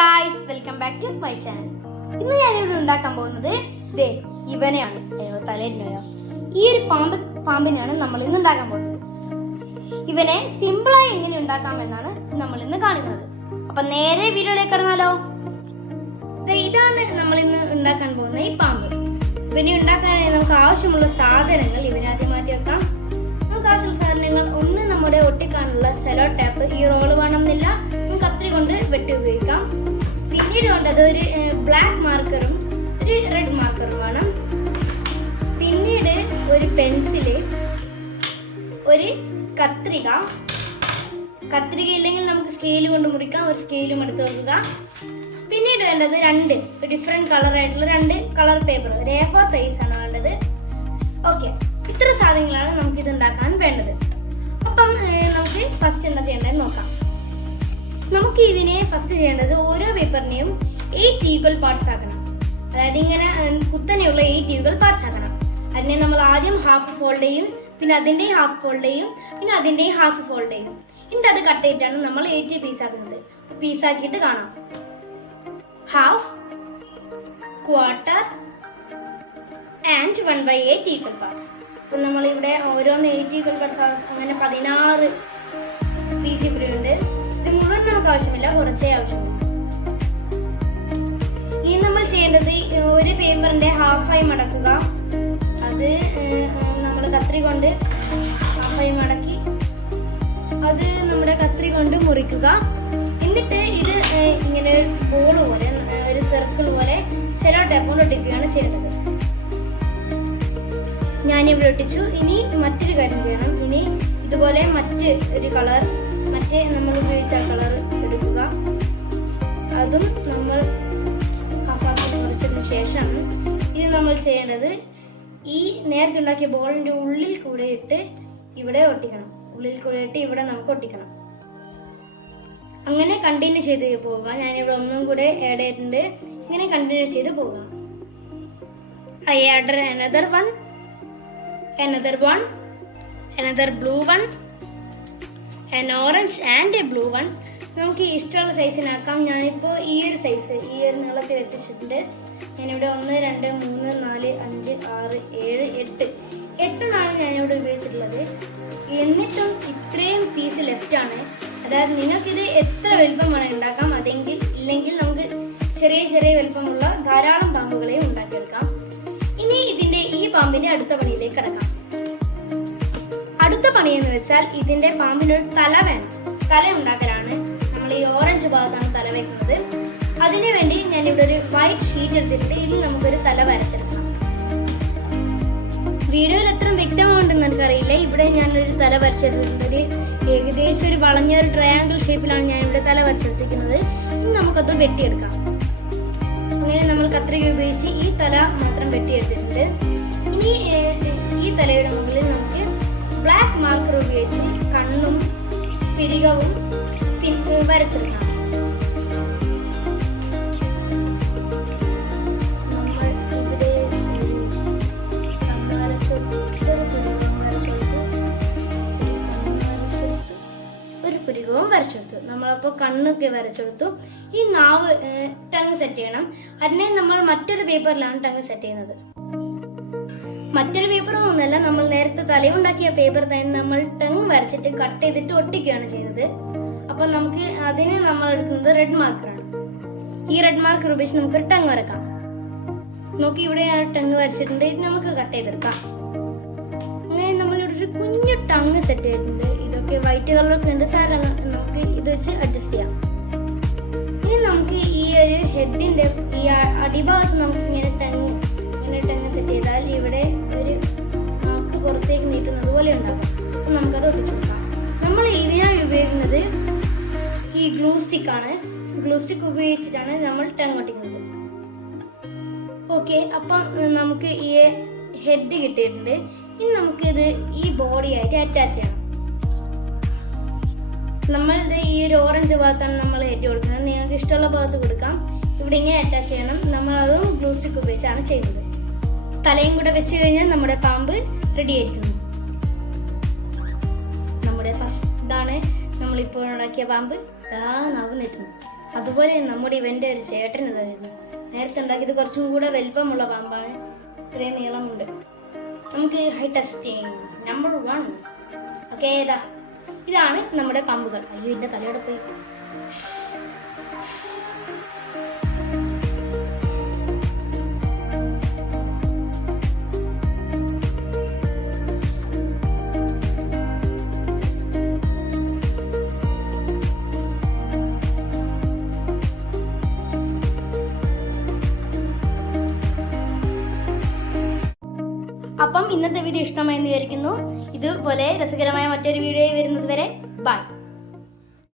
Guys, welcome back to my channel. ഇന്ന് ഞാനിവിടെ ഉണ്ടാക്കാൻ പോകുന്നത് ഇവനെയാണ്. തലയില്ലയോ, ഈ ഒരു പാമ്പിനെയാണ് നമ്മൾ ഇന്ന് ഉണ്ടാക്കാൻ പോകുന്നത്. ഇവനെ സിമ്പിളായി എങ്ങനെ ഉണ്ടാക്കാമെന്നാണ് നമ്മൾ ഇന്ന് കാണുന്നത്. അപ്പൊ നേരെ വീഡിയോയിലേക്ക് കടന്നാലോ. ഇതാണ് നമ്മൾ ഇന്ന് ഉണ്ടാക്കാൻ പോകുന്ന ഈ പാമ്പ്. ഇവനെ ഉണ്ടാക്കാനായി നമുക്ക് ആവശ്യമുള്ള സാധനങ്ങൾ ഇവനെ ആദ്യം മാറ്റി വെക്കാം. നമുക്ക് ആവശ്യമുള്ള സാധനങ്ങൾ: ഒന്ന്, നമ്മുടെ ഒട്ടിക്കാനുള്ള സെലോ ടാപ്പ്. ഈ റോള് വേണമെന്നില്ല, നമുക്ക് കത്രി കൊണ്ട് വെട്ടി ഉപയോഗിക്കാം. പിന്നീട് വേണ്ടത് ഒരു ബ്ലാക്ക് മാർക്കറും ഒരു റെഡ് മാർക്കറും വേണം. പിന്നീട് ഒരു പെൻസില്, ഒരു കത്രിക ഇല്ലെങ്കിൽ നമുക്ക് സ്കെയിൽ കൊണ്ട് മുറിക്കാം. ഒരു സ്കെയിലും എടുത്ത് വെക്കുക. പിന്നീട് വേണ്ടത് രണ്ട് ഡിഫറെന്റ് കളർ ആയിട്ടുള്ള രണ്ട് കളർ പേപ്പർ, ഒരു A4 സൈസ് ആണ് വേണ്ടത്. ഓക്കെ, ഇത്ര സാധനങ്ങളാണ് നമുക്ക് ഇത് ഉണ്ടാക്കാൻ വേണ്ടത്. അപ്പം നമുക്ക് ഫസ്റ്റ് എന്താ ചെയ്യേണ്ടതെന്ന് നോക്കാം. നമുക്ക് ഇതിനെ ഫസ്റ്റ് ചെയ്യേണ്ടത് ഓരോ പേപ്പറിനെയും 8 ഈക്വൽ പാർട്സ് ആക്കണം. അതായത് ഇങ്ങനെ കുത്തനെയുള്ള 8 ഈക്വൽ പാർട്സ് ആക്കണം. അതിനെ നമ്മൾ ആദ്യം ഹാഫ് ഫോൾഡ് ചെയ്യും, പിന്നെ അതിൻ്റെയും ഹാഫ് ഫോൾഡ് ചെയ്യും, പിന്നെ അതിൻ്റെയും ഹാഫ് ഫോൾഡ് ചെയ്യും. എന്നിട്ട് അത് കട്ട് ചെയ്തിട്ടാണ് നമ്മൾ 8 പീസ് ആക്കുന്നത്. പീസാക്കിയിട്ട് കാണാം: half, quarter and 1/8 equal parts. അപ്പം നമ്മൾ ഇവിടെ ഓരോന്ന് 8 ഈക്വൽ പാർട്സ്, അങ്ങനെ 16 പീസ് ഇവിടെ ഉണ്ട്. ഇത് മുഴുവൻ നമുക്ക് ആവശ്യമില്ല, കുറച്ചേ ആവശ്യമില്ല. ഇനി നമ്മൾ ചെയ്യേണ്ടത് ഒരു പേപ്പറിന്റെ ഹാഫായി മടക്കുക. അത് നമ്മൾ കത്രി കൊണ്ട് ഹാഫായി മടക്കി അത് നമ്മുടെ കത്രി കൊണ്ട് മുറിക്കുക. എന്നിട്ട് ഇത് ഇങ്ങനെ ഒരു ബോൾ പോലെ, ഒരു സർക്കിൾ പോലെ സെലോ ടാപ്പ് കൊണ്ട് ഒട്ടിക്കുകയാണ് ചെയ്യേണ്ടത്. ഞാനിവിടെ ഒട്ടിച്ചു. ഇനി മറ്റൊരു കാര്യം ചെയ്യണം. ഇനി ഇതുപോലെ മറ്റ് ഒരു കളർ, മറ്റേ നമ്മൾ ഉപയോഗിച്ച കളർ എടുക്കുക. അതും നമ്മൾ ഹാഫാക്കി മുറിച്ചതിന് ശേഷം ഇത് നമ്മൾ ചെയ്യേണ്ടത് ഈ നേരത്തെ ഉണ്ടാക്കിയ ബോളിന്റെ ഉള്ളിൽ കൂടെ ഇട്ട് ഇവിടെ ഒട്ടിക്കണം. ഉള്ളിൽ കൂടെ ഇട്ട് ഇവിടെ നമുക്ക് ഒട്ടിക്കണം. അങ്ങനെ കണ്ടിന്യൂ ചെയ്ത് പോവുക. ഞാനിവിടെ ഒന്നും കൂടെ ആഡ് ചെയ്തിട്ടുണ്ട്. ഇങ്ങനെ കണ്ടിന്യൂ ചെയ്ത് പോവുക. I added another one, another blue one, an orange and a blue one. നമുക്ക് ഇഷ്ടമുള്ള സൈസിനാക്കാം. ഞാനിപ്പോൾ ഈ ഒരു സൈസ്, ഈ ഒരു നീളത്തിൽ എത്തിച്ചിട്ടുണ്ട്. ഞാനിവിടെ 1, 2, 3, 4, 5, 6, 7, 8 ഞാനിവിടെ ഉപയോഗിച്ചിട്ടുള്ളത്. എന്നിട്ടും ഇത്രയും പീസ് ലെഫ്റ്റ് ആണ്. അതായത് നിങ്ങൾക്കിത് എത്ര വലുപ്പം വേണം ഉണ്ടാക്കാം. ഇല്ലെങ്കിൽ നമുക്ക് ചെറിയ ചെറിയ വലുപ്പമുള്ള ധാരാളം പാമ്പുകളെയും ഉണ്ടാക്കിയെടുക്കാം. ഇനി ഇതിന്റെ ഈ പാമ്പിന്റെ അടുത്ത പണിയിലേക്ക് കടക്കാം. അടുത്ത പണി എന്ന് വെച്ചാൽ ഇതിന്റെ പാമ്പിനൊരു തല വേണം. തല ഉണ്ടാക്കലാണ്. നമ്മൾ ഈ ഓറഞ്ച് ഭാഗത്താണ് തല വെക്കുന്നത്. അതിനുവേണ്ടി ഞാനിവിടെ ഒരു വൈറ്റ് ഷീറ്റ് എടുത്തിട്ട് ഇതിൽ നമുക്കൊരു തല വരച്ചെടുക്കണം. വീഡിയോയിൽ എത്ര വ്യക്തമാവുണ്ടെന്ന് എനിക്കറിയില്ല. ഇവിടെ ഞാനൊരു തല വരച്ചെടുത്തിട്ടുണ്ട്. ഏകദേശം ഒരു വളഞ്ഞ ഒരു ട്രയാങ്കിൾ ഷേപ്പിലാണ് ഞാനിവിടെ തല വരച്ചെടുത്തിരിക്കുന്നത്. ഇനി നമുക്കത് വെട്ടിയെടുക്കാം. അങ്ങനെ നമ്മൾ കത്രിക ഉപയോഗിച്ച് ഈ തല മാത്രം വെട്ടിയെടുത്തിട്ടുണ്ട്. ഇനി ഈ തലയുടെ മുകളിൽ നമുക്ക് ബ്ലാക്ക് മാർക്കർ ഉപയോഗിച്ച് കണ്ണും പിരികവും വരച്ചെടുക്കാം. വരച്ചെടുത്തു. നമ്മളപ്പോൾ കണ്ണൊക്കെ വരച്ചെടുത്തു. ഈ നാവ് ടങ് സെറ്റ് ചെയ്യണം. അതിനെ നമ്മൾ മറ്റൊരു പേപ്പറിലാണ് ടങ് സെറ്റ് ചെയ്യുന്നത്. മറ്റൊരു പേപ്പറൊന്നുമല്ല, നമ്മൾ നേരത്തെ തലയുണ്ടാക്കിയ പേപ്പർ തന്നെ നമ്മൾ ടങ് വരച്ചിട്ട് കട്ട് ചെയ്തിട്ട് ഒട്ടിക്കുകയാണ് ചെയ്യുന്നത്. അപ്പൊ നമുക്ക് അതിന് നമ്മൾ എടുക്കുന്നത് റെഡ് മാർക്കറാണ്. ഈ റെഡ് മാർക്കർ ഉപയോഗിച്ച് നമുക്കൊരു ടങ് വരക്കാം. നോക്കി, ഇവിടെ ടങ് വരച്ചിട്ടുണ്ട്. ഇത് നമുക്ക് കട്ട് ചെയ്തെടുക്കാം. അങ്ങനെ നമ്മളിവിടെ ഒരു കുഞ്ഞു ടങ് സെറ്റ് ചെയ്തിട്ടുണ്ട്. ഇതൊക്കെ വൈറ്റ് കളറൊക്കെ ഉണ്ട്. സാരം നമുക്ക് ഇത് വെച്ച് അഡ്ജസ്റ്റ് ചെയ്യാം. ഇനി നമുക്ക് ഈ ഒരു ഹെഡിന്റെ ഈ അടിഭാഗത്ത് നമുക്ക് ഇങ്ങനെ ടങ് സെറ്റ് ചെയ്താൽ ഇവിടെ ഒരു നാക്ക് പുറത്തേക്ക് നീട്ടുന്നത് പോലെ ഉണ്ടാകും. അപ്പം നമുക്കത് ഒട്ടിച്ചു കൊടുക്കാം. നമ്മൾ ഇതിനായി ഉപയോഗിക്കുന്നത് ഈ ഗ്ലൂ സ്റ്റിക്ക് ആണ്. ഗ്ലൂ സ്റ്റിക്ക് ഉപയോഗിച്ചിട്ടാണ് നമ്മൾ ടങ് ഒട്ടിക്കുന്നത്. ഓക്കെ, അപ്പം നമുക്ക് ഈ ഹെഡ് കിട്ടിയിട്ടുണ്ട്. ഇനി നമുക്കിത് ഈ ബോഡി ആയിട്ട് അറ്റാച്ച് ചെയ്യണം. നമ്മളിത് ഈ ഒരു ഓറഞ്ച് ഭാഗത്താണ് നമ്മൾ ഹെഡ് കൊടുക്കുന്നത്. നിങ്ങൾക്ക് ഇഷ്ടമുള്ള ഭാഗത്ത് കൊടുക്കാം. ഇവിടെ ഇങ്ങനെ അറ്റാച്ച് ചെയ്യണം. നമ്മൾ അതും ഗ്ലൂ സ്റ്റിക്ക് ഉപയോഗിച്ചാണ് ചെയ്യുന്നത്. തലയും കൂടെ വെച്ച് കഴിഞ്ഞാൽ നമ്മുടെ പാമ്പ് റെഡി ആയിരിക്കുന്നു. നമ്മുടെ ഫസ്റ്റ് ഇതാണ് നമ്മളിപ്പോൾ ഉണ്ടാക്കിയ പാമ്പ്. നാവ് നീട്ടുന്നു. അതുപോലെ നമ്മുടെ ഇവന്റെ ഒരു ചേട്ടൻ ഇതായിരുന്നു. നേരത്തെ ഉണ്ടാക്കിയത് കുറച്ചും കൂടെ വലിപ്പമുള്ള പാമ്പാണ്, ഇത്രയും നീളമുണ്ട്. നമുക്ക് ഹൈ ടെസ്റ്റിംഗ് നമ്പർ 1. ഓക്കെ, ഇതാണ് നമ്മുടെ പാമ്പുകൾ. അയ്യോ, ഇതിന്റെ തലയോടെ പോയി. അപ്പം ഇന്നത്തെ വീഡിയോ ഇഷ്ടമായെന്ന് വിചാരിക്കുന്നു. ഇതുപോലെ രസകരമായ മറ്റൊരു വീഡിയോ വരുന്നത് വരെ ബൈ.